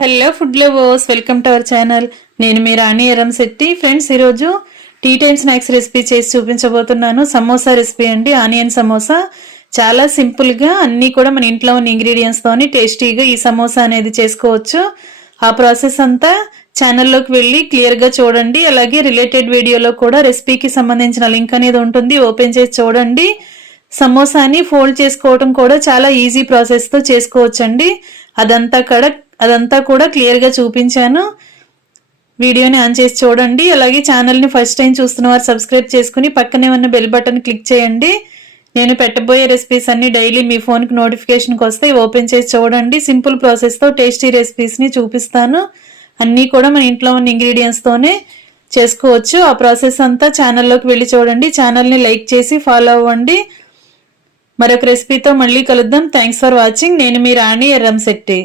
Hello food lovers, welcome to our channel. నేను మీ రాణి Eramsetti. Friends, ఈరోజు tea time snacks recipe చేసి చూపించబోతున్నాను. సమోసా రెసిపీ అండి. ఆనియన్ సమోసా చాలా సింపుల్గా అన్నీ కూడా మన ఇంట్లో ఉన్న ఇంగ్రీడియంట్స్తోని టేస్టీగా ఈ సమోసా అనేది చేసుకోవచ్చు. ఆ ప్రాసెస్ అంతా ఛానల్లోకి వెళ్ళి క్లియర్గా చూడండి. అలాగే రిలేటెడ్ వీడియోలో కూడా రెసిపీకి సంబంధించిన లింక్ అనేది ఉంటుంది, ఓపెన్ చేసి చూడండి. సమోసాని ఫోల్డ్ చేసుకోవడం కూడా చాలా ఈజీ ప్రాసెస్తో చేసుకోవచ్చండి. అదంతా కూడా క్లియర్గా చూపించాను. వీడియోని ఆన్ చేసి చూడండి. అలాగే ఛానల్ని ఫస్ట్ టైం చూస్తున్న వారు సబ్స్క్రైబ్ చేసుకుని పక్కనే ఉన్న బెల్ బటన్ క్లిక్ చేయండి. నేను పెట్టబోయే రెసిపీస్ అన్ని డైలీ మీ ఫోన్కి నోటిఫికేషన్కి వస్తాయి, ఓపెన్ చేసి చూడండి. సింపుల్ ప్రాసెస్తో టేస్టీ రెసిపీస్ని చూపిస్తాను. అన్నీ కూడా మన ఇంట్లో ఉన్న ఇంగ్రీడియంట్స్తోనే చేసుకోవచ్చు. ఆ ప్రాసెస్ అంతా ఛానల్లోకి వెళ్ళి చూడండి. ఛానల్ని లైక్ చేసి ఫాలో అవ్వండి. మరొక రెసిపీతో మళ్ళీ కలుద్దాం. Thanks for watching. నేను మీ రాణి ఎరంశెట్టి.